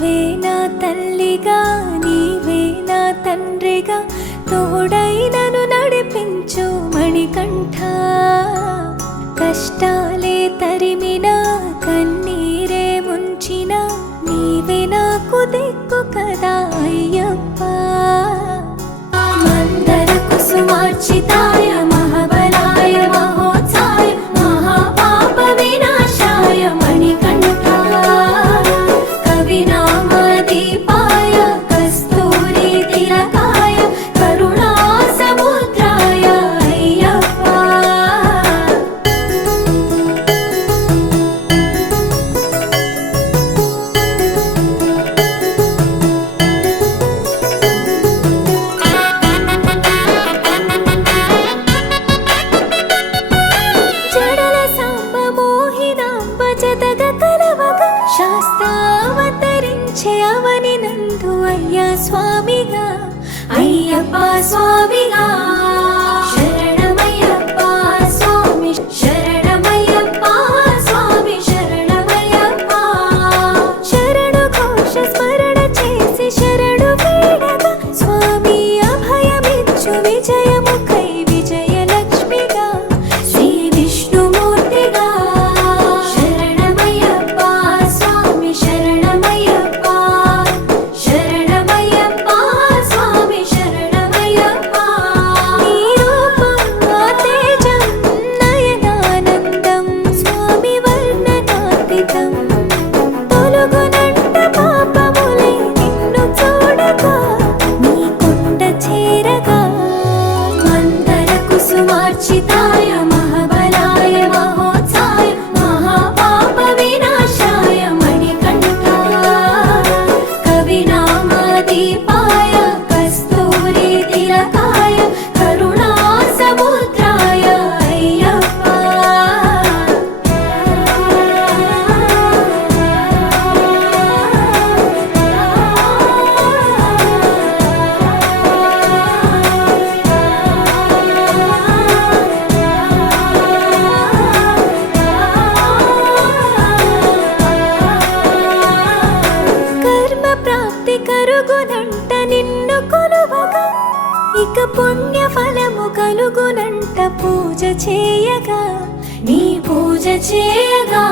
నీవే నా తల్లిగా నీవే నా తండ్రిగా తోడై నన్ను నడిపించు మణికంఠ. కష్టాలే తరిమినా కన్నీరే ముంచినా నీవే నాకు దిక్కు కదా అయ్యప్ప. మందర కుసుమార్చితాయ మహాబలాయ మహోత్సాయ మహాపాప వినాశాయ మణికంఠ. కవినామదీపాయ కస్తూరి తిలకాయ కరుణా సముద్రాయ అయ్యప్ప. శాస్త్రావతరించే అవని నందు అయ్యా స్వామిగా అయ్యప్ప స్వామిగా. శరణమయ్యప్ప స్వామి శరణమయ్యప్ప స్వామి శరణమయ్యప్ప. శరణు ఘోష స్మరణ చేసి శరణు వేడగా స్వామి అభయమిచ్చు విజయముఖై విజయలక్ష్మిగా శ్రీ విష్ణుమూర్తిగా. కుసుమార్చితాయ మహాబలాయ మహోత్సాయ మహాపాప వినాశాయ మణికంఠ. కవినామదీపాయ కస్తూరి తిలకాయ కరుణా సముద్రాయ అయ్యప్ప. కరుగునంట నిన్ను కొలువగా ఇక పుణ్య ఫలము కలుగునంట పూజ చేయగా నీ పూజ చేయగా.